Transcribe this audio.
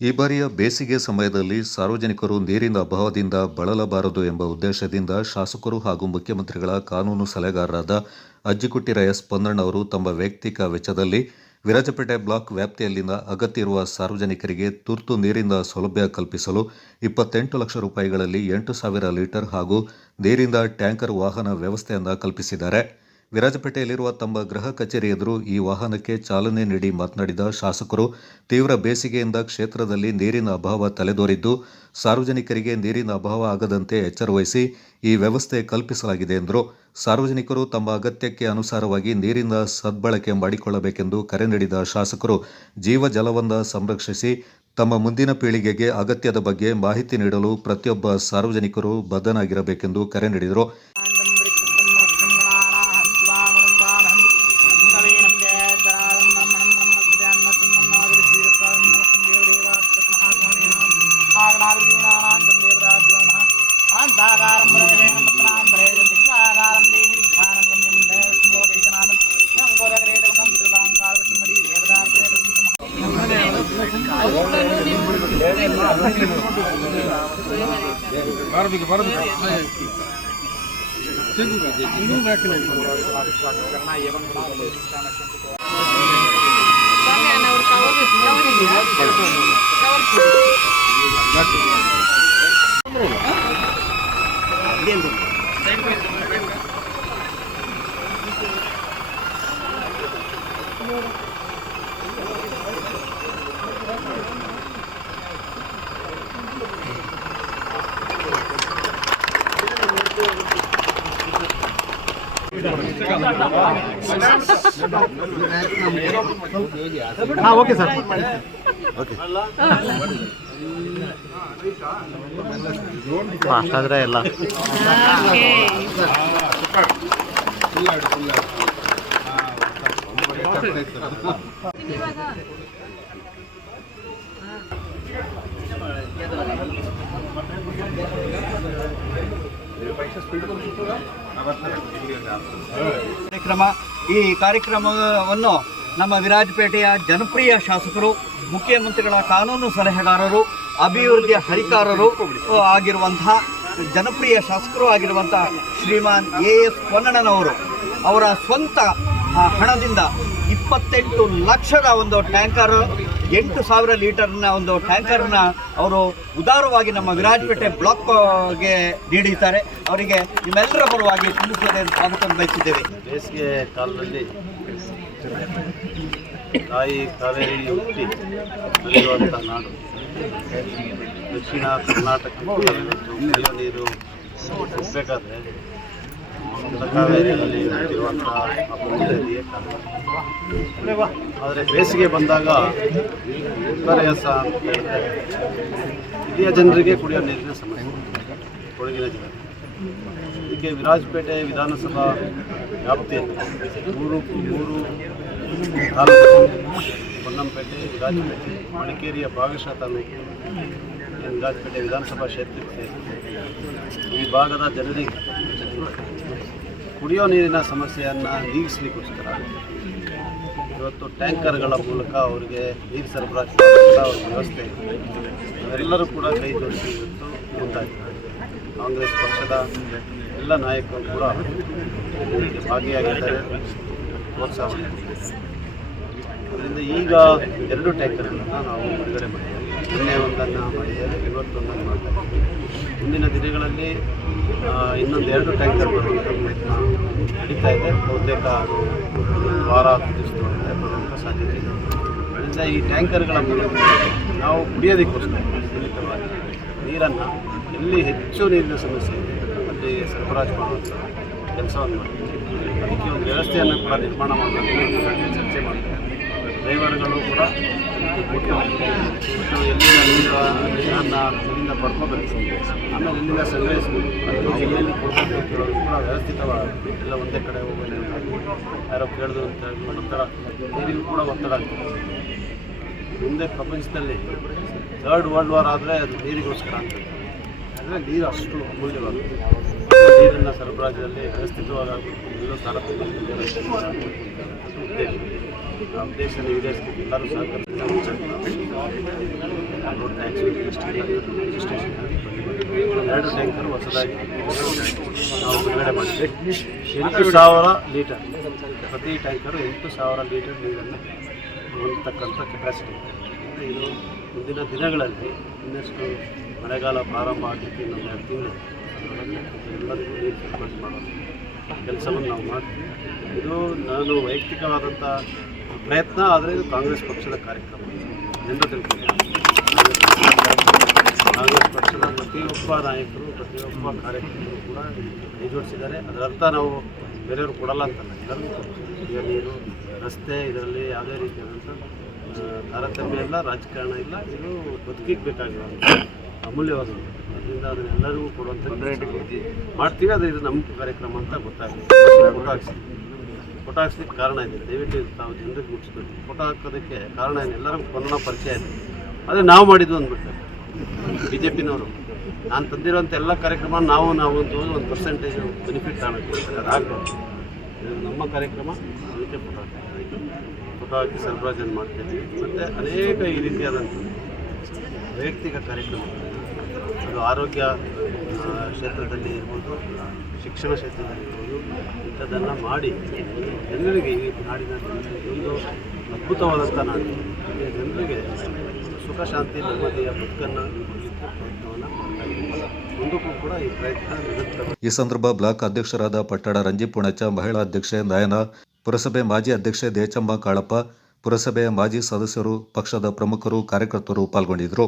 ಈ ಬಾರಿಯ ಬೇಸಿಗೆ ಸಮಯದಲ್ಲಿ ಸಾರ್ವಜನಿಕರು ನೀರಿನ ಅಭಾವದಿಂದ ಬಳಲಬಾರದು ಎಂಬ ಉದ್ದೇಶದಿಂದ ಶಾಸಕರು ಹಾಗೂ ಮುಖ್ಯಮಂತ್ರಿಗಳ ಕಾನೂನು ಸಲಹೆಗಾರರಾದ ಅಜ್ಜಿಕುಟ್ಟಿರ ಎಸ್ ಪೊನ್ನಣ್ಣವರು ತಮ್ಮ ವೈಯಕ್ತಿಕ ವೆಚ್ಚದಲ್ಲಿ ವಿರಾಜಪೇಟೆ ಬ್ಲಾಕ್ ವ್ಯಾಪ್ತಿಯಲ್ಲಿನ ಅಗತ್ಯ ಇರುವ ಸಾರ್ವಜನಿಕರಿಗೆ ತುರ್ತು ನೀರಿನ ಸೌಲಭ್ಯ ಕಲ್ಪಿಸಲು 28 ಲಕ್ಷ ರೂಪಾಯಿಗಳಲ್ಲಿ 8,000 ಲೀಟರ್ ಹಾಗೂ ನೀರಿನ ಟ್ಯಾಂಕರ್ ವಾಹನ ವ್ಯವಸ್ಥೆಯನ್ನು ಕಲ್ಪಿಸಿದ್ದಾರೆ. ವಿರಾಜಪೇಟೆಯಲ್ಲಿರುವ ತಮ್ಮ ಗೃಹ ಕಚೇರಿ ಎದುರು ಈ ವಾಹನಕ್ಕೆ ಚಾಲನೆ ನೀಡಿ ಮಾತನಾಡಿದ ಶಾಸಕರು, ತೀವ್ರ ಬೇಸಿಗೆಯಿಂದ ಕ್ಷೇತ್ರದಲ್ಲಿ ನೀರಿನ ಅಭಾವ ತಲೆದೋರಿದ್ದು, ಸಾರ್ವಜನಿಕರಿಗೆ ನೀರಿನ ಅಭಾವ ಆಗದಂತೆ ಎಚ್ಚರವಹಿಸಿ ಈ ವ್ಯವಸ್ಥೆ ಕಲ್ಪಿಸಲಾಗಿದೆ ಎಂದರು. ಸಾರ್ವಜನಿಕರು ತಮ್ಮ ಅಗತ್ಯಕ್ಕೆ ಅನುಸಾರವಾಗಿ ನೀರಿನ ಸದ್ಬಳಕೆ ಮಾಡಿಕೊಳ್ಳಬೇಕೆಂದು ಕರೆ ನೀಡಿದ ಶಾಸಕರು, ಜೀವಜಲವನ್ನು ಸಂರಕ್ಷಿಸಿ ತಮ್ಮ ಮುಂದಿನ ಪೀಳಿಗೆಗೆ ಅಗತ್ಯದ ಬಗ್ಗೆ ಮಾಹಿತಿ ನೀಡಲು ಪ್ರತಿಯೊಬ್ಬ ಸಾರ್ವಜನಿಕರು ಬದ್ಧನಾಗಿರಬೇಕೆಂದು ಕರೆ ನೀಡಿದರು. ಓಕೆ ಸರ್, ಅಷ್ಟಾದ್ರೆ ಎಲ್ಲ ಕಾರ್ಯಕ್ರಮ. ಈ ಕಾರ್ಯಕ್ರಮವನ್ನು ನಮ್ಮ ವಿರಾಜಪೇಟೆಯ ಜನಪ್ರಿಯ ಶಾಸಕರು, ಮುಖ್ಯಮಂತ್ರಿಗಳ ಕಾನೂನು ಸಲಹೆಗಾರರು, ಅಭಿವೃದ್ಧಿಯ ಹರಿಕಾರರು ಆಗಿರುವಂತಹ ಜನಪ್ರಿಯ ಶಾಸಕರು ಆಗಿರುವಂತಹ ಶ್ರೀಮಾನ್ ಎಸ್ ಪೊನ್ನಣ್ಣನವರು ಅವರ ಸ್ವಂತ ಹಣದಿಂದ 28 ಲಕ್ಷದ ಒಂದು ಟ್ಯಾಂಕರ್, 8,000 ಲೀಟರ್ನ ಒಂದು ಟ್ಯಾಂಕರ್ನ ಅವರು ಉದಾರವಾಗಿ ನಮ್ಮ ವಿರಾಜಪೇಟೆ ಬ್ಲಾಕ್ಗೆ ನೀಡಿದ್ದಾರೆ. ಅವರಿಗೆ ನಿಮ್ಮೆಲ್ಲರ ಪರವಾಗಿ ತುಂಬಿಸದೆ ಸ್ವಾಗತ ಬಯಸಿದ್ದೇವೆ. ಬೇಸಿಗೆ ಕಾಲದಲ್ಲಿ ತಾಯಿ ಕಾವೇರಿ ಹುಟ್ಟಿ ಬೆಳೆಯುವಂಥ ನಾಡು ದಕ್ಷಿಣ ಕರ್ನಾಟಕ. ಕುಡಿಯೋ ನೀರು ಸಿಗಬೇಕಾದ್ರೆ ಕಾವೇರಿಯಲ್ಲಿ ಹುಟ್ಟಿರುವಂಥ ನದಿಯೇ ಕಾರಣ. ಆದರೆ ಬೇಸಿಗೆ ಬಂದಾಗ ಉತ್ತರಯಸ ಅಂತ ಹೇಳಿದ್ರೆ ಹಿರಿಯ ಜನರಿಗೆ ಕುಡಿಯೋ ನೀರಿನ ಸಮಸ್ಯೆ ಕೊಡಗಿನ ಜಿಲ್ಲೆ. ಇದಕ್ಕೆ ವಿರಾಜಪೇಟೆ ವಿಧಾನಸಭಾ ವ್ಯಾಪ್ತಿಯಲ್ಲಿ ಮೂರು ತಾಲೂಕು, ಪೊನ್ನಂಪೇಟೆ, ವಿರಾಜಪೇಟೆ, ಮಡಿಕೇರಿಯ ಭಾಗಶಃ ತಾಲೂಕು, ವಿರಾಜಪೇಟೆ ವಿಧಾನಸಭಾ ಕ್ಷೇತ್ರಕ್ಕೆ ಈ ಭಾಗದ ಜನರಿಗೆ ಕುಡಿಯೋ ನೀರಿನ ಸಮಸ್ಯೆಯನ್ನು ನೀಗಿಸಲಿಕ್ಕೋಸ್ಕರ ಇವತ್ತು ಟ್ಯಾಂಕರ್ಗಳ ಮೂಲಕ ಅವರಿಗೆ ನೀರು ಸರಬರಾಜು ಅವ್ರ ವ್ಯವಸ್ಥೆ ಇದೆ. ಅವರೆಲ್ಲರೂ ಕೂಡ ಕೈ ಜೋಡಿಸಿ ಇವತ್ತು ಮುಂದಾಗಿದ್ದಾರೆ. ಕಾಂಗ್ರೆಸ್ ಪಕ್ಷದ ಎಲ್ಲ ನಾಯಕರು ಕೂಡ ಭಾಗಿಯಾಗಿದ್ದಾರೆ, ಪ್ರೋತ್ಸಾಹ ಮಾಡಿದ್ದಾರೆ. ಅದರಿಂದ ಈಗ 2 ಟ್ಯಾಂಕರ್ಗಳನ್ನು ನಾವು ಬಿಡುಗಡೆ ಮಾಡಿದ್ದೇವೆ. ನಿನ್ನೆ ಒಂದನ್ನು ಮಾಡಿದ್ದೇವೆ, ಇವತ್ತೊಂದನ್ನು ಮಾಡ್ತಾ ಇದ್ದೀವಿ. ಮುಂದಿನ ದಿನಗಳಲ್ಲಿ ಇನ್ನೊಂದು 2 ಟ್ಯಾಂಕರ್ ಬರುವಂಥ ಪ್ರಯತ್ನ ನಡೀತಾ ಇದೆ. ಬಹುತೇಕ ವಾರ ದಿವಸದೊಳಗೆ ಬರುವಂಥ ಸಾಧ್ಯತೆ ಇದೆ. ಅದರಿಂದ ಈ ಟ್ಯಾಂಕರ್ಗಳ ಮೂಲಕ ನಾವು ಕುಡಿಯೋದಕ್ಕೋಸ್ಕರ ಸೀಮಿತವಾಗಿ ನೀರನ್ನು ಎಲ್ಲಿ ಹೆಚ್ಚು ನೀರಿನ ಸಮಸ್ಯೆ ಇದೆ ಅಲ್ಲಿ ಸರಬರಾಜು ಮಾಡುವಂಥ ಕೆಲಸವನ್ನು ಮಾಡ್ತೀವಿ. ಅದಕ್ಕೆ ಒಂದು ವ್ಯವಸ್ಥೆಯನ್ನು ಕೂಡ ನಿರ್ಮಾಣ ಮಾಡಬೇಕು ಅಂತ ಚರ್ಚೆ ಮಾಡ್ತೀವಿ. ಡ್ರೈವರ್ಗಳು ಕೂಡ ಎಲ್ಲಿಂದ ನೀರನ್ನು ಇಲ್ಲಿಂದ ಪಡ್ಕೋಬೇಕು, ಆಮೇಲೆ ಎಲ್ಲಿಂದ ಸಂಗ್ರಹಿಸಬೇಕು, ಅದನ್ನು ಎಲ್ಲೆಲ್ಲಿ ಕೊಡಬೇಕು ಕೇಳೋದು ಕೂಡ ವ್ಯವಸ್ಥಿತವಾಗಿ ಎಲ್ಲ ಒಂದೇ ಕಡೆ ಹೋಗಬೇಕು. ಯಾರೋ ಕೇಳಿದ್ರು ಅಂತ ಹೇಳಿ ಒಂಥರ ನೀರಿಗೂ ಕೂಡ ಒತ್ತಡ ಆಗ್ತದೆ. ಮುಂದೆ ಪ್ರಪಂಚದಲ್ಲಿ 3rd ವರ್ಲ್ಡ್ ವಾರ್ ಆದರೆ ಅದು ನೀರಿಗೋಸ್ಕರ ಆಗ್ತದೆ. ಅಂದರೆ ನೀರು ಅಷ್ಟು ಅಮೂಲ್ಯವಾಗುತ್ತೆ. ನೀರಿನ ಸರಬರಾಜಲ್ಲಿ ವ್ಯವಸ್ಥಿತವಾಗಿ ಆಗಬೇಕು, ಎಲ್ಲೋ ತಾರತಮ್ಯ ಉದ್ದೇಶ. ಆ ಉದ್ದೇಶನ ಈಡೇರಿಸಲಿಕ್ಕೆ ಎಲ್ಲರೂ ಸಹಕರಿಸಿದ್ದಾರೆ. ರೋಡ್ ಟ್ಯಾಕ್ಸ್ ರಿಜಿಸ್ಟ್ರೇಷನ್ 2 ಟ್ಯಾಂಕರ್ ಹೊಸದಾಗಿ ನಾವು ಬಿಡುಗಡೆ ಮಾಡಿದ್ವಿ. 8,000 ಲೀಟರ್ ಪ್ರತಿ ಟ್ಯಾಂಕರು 8,000 ಲೀಟರ್ ನೀರನ್ನು ಹೊಂದತಕ್ಕಂಥ ಕೆಪಾಸಿಟಿ ಇದೆ. ಇದು ಮುಂದಿನ ದಿನಗಳಲ್ಲಿ ಇನ್ನಷ್ಟು ಮಳೆಗಾಲ ಪ್ರಾರಂಭ ಆಗಲಿಕ್ಕೆ ಇನ್ನೊಂದು 2 ತಿಂಗಳು ಎಲ್ಲರಿಗೂ ನೀರು ಸರಬರಾಜು ಮಾಡೋ ಕೆಲಸವನ್ನು ನಾವು ಮಾಡ್ತೀವಿ. ಇದು ನಾನು ವೈಯಕ್ತಿಕವಾದಂಥ ಪ್ರಯತ್ನ, ಆದರೆ ಇದು ಕಾಂಗ್ರೆಸ್ ಪಕ್ಷದ ಕಾರ್ಯಕ್ರಮ ಎಂದು ತಿಳ್ಕೊಂಡು ಕಾಂಗ್ರೆಸ್ ಪಕ್ಷದ ಪ್ರತಿಯೊಬ್ಬ ನಾಯಕರು, ಪ್ರತಿಯೊಬ್ಬ ಕಾರ್ಯಕರ್ತರು ಕೂಡ ಕೈ ಜೋಡಿಸಿದ್ದಾರೆ. ಅದರ ಅರ್ಥ ನಾವು ಬೇರೆಯವರು ಕೊಡಲ್ಲ ಅಂತಲ್ಲ, ಎಲ್ಲರಿಗೂ ಈಗ ನೀರು, ರಸ್ತೆ, ಇದರಲ್ಲಿ ಯಾವುದೇ ರೀತಿಯಾದಂಥ ತಾರತಮ್ಯ ಇಲ್ಲ, ರಾಜಕಾರಣ ಇಲ್ಲ. ಇದು ಬದುಕಿಗೆ ಬೇಕಾಗಿರುವಂಥ ಅಮೂಲ್ಯವಾದದ್ದು. ಅದರಿಂದ ಅದನ್ನೆಲ್ಲರಿಗೂ ಕೊಡುವಂಥ ಮಾಡ್ತೀವಿ. ಆದರೆ ಇದು ನಮ್ಮ ಕಾರ್ಯಕ್ರಮ ಅಂತ ಗೊತ್ತಾಗುತ್ತೆ. ಫೋಟೋ ಹಾಕ್ಸ್ಲಿಕ್ಕೆ ಕಾರಣ ಇದೆ. ದಯವಿಟ್ಟು ತಾವು ಜನರಿಗೆ ಮುಟ್ಟಿಸ್ಬೇಕು. ಫೋಟೋ ಹಾಕೋದಕ್ಕೆ ಕಾರಣ ಏನು, ಎಲ್ಲರಿಗೂ ಕೊರೋನಾ ಪರಿಚಯ ಇದೆ. ಆದರೆ ನಾವು ಮಾಡಿದ್ದು ಅಂದ್ಬಿಡ್ತಾರೆ BJP-ನವರು. ನಾನು ತಂದಿರುವಂಥ ಎಲ್ಲ ಕಾರ್ಯಕ್ರಮ ನಾವು ಒಂದು 1% ಬೆನಿಫಿಟ್ ತಗೊಳ್ತೀವಿ. ಅದಾಗಬಾರ್ದು. ಇದು ನಮ್ಮ ಕಾರ್ಯಕ್ರಮ, ಅದಕ್ಕೆ ಫೋಟೋ ಹಾಕಿ ಸರಬರಾಜನ್ನು ಮಾಡ್ತಾಯಿದ್ದೀವಿ. ಮತ್ತು ಅನೇಕ ಈ ರೀತಿಯಾದಂಥ ವೈಯಕ್ತಿಕ ಕಾರ್ಯಕ್ರಮ, ಅದು ಆರೋಗ್ಯ ಕ್ಷೇತ್ರದಲ್ಲಿ ಇರ್ಬೋದು, ಶಿಕ್ಷಣ ಕ್ಷೇತ್ರದಲ್ಲಿ ಇರ್ಬೋದು, ಇಂಥದ್ದನ್ನು ಮಾಡಿ ಜನರಿಗೆ, ಈ ನಾಡಿನ ಒಂದು ಅದ್ಭುತವಾದಂಥ ನಾಡು, ಇಲ್ಲಿ ಜನರಿಗೆ ಸುಖ ಶಾಂತಿ ನೆಮ್ಮದಿಯ ಬದುಕನ್ನು ಕೊಡಲಿಕ್ಕೆ ಪ್ರಯತ್ನವನ್ನು ಮಾಡ್ತಾ ಇದ್ದೀವಿ. ಮುಂದಕ್ಕೂ ಕೂಡ ಈ ಪ್ರಯತ್ನ ನಿರಂತರ. ಈ ಸಂದರ್ಭ ಬ್ಲಾಕ್ ಅಧ್ಯಕ್ಷರಾದ ಪಟ್ಟಣ ರಂಜಿತ್ ಪುಣಚ, ಮಹಿಳಾ ಅಧ್ಯಕ್ಷೆ ನಯನ, ಪುರಸಭೆ ಮಾಜಿ ಅಧ್ಯಕ್ಷೆ ದೇಚಮ್ಮ ಕಾಳಪ್ಪ, ಪುರಸಭೆಯ ಮಾಜಿ ಸದಸ್ಯರು, ಪಕ್ಷದ ಪ್ರಮುಖರು, ಕಾರ್ಯಕರ್ತರು ಪಾಲ್ಗೊಂಡಿದ್ದರು.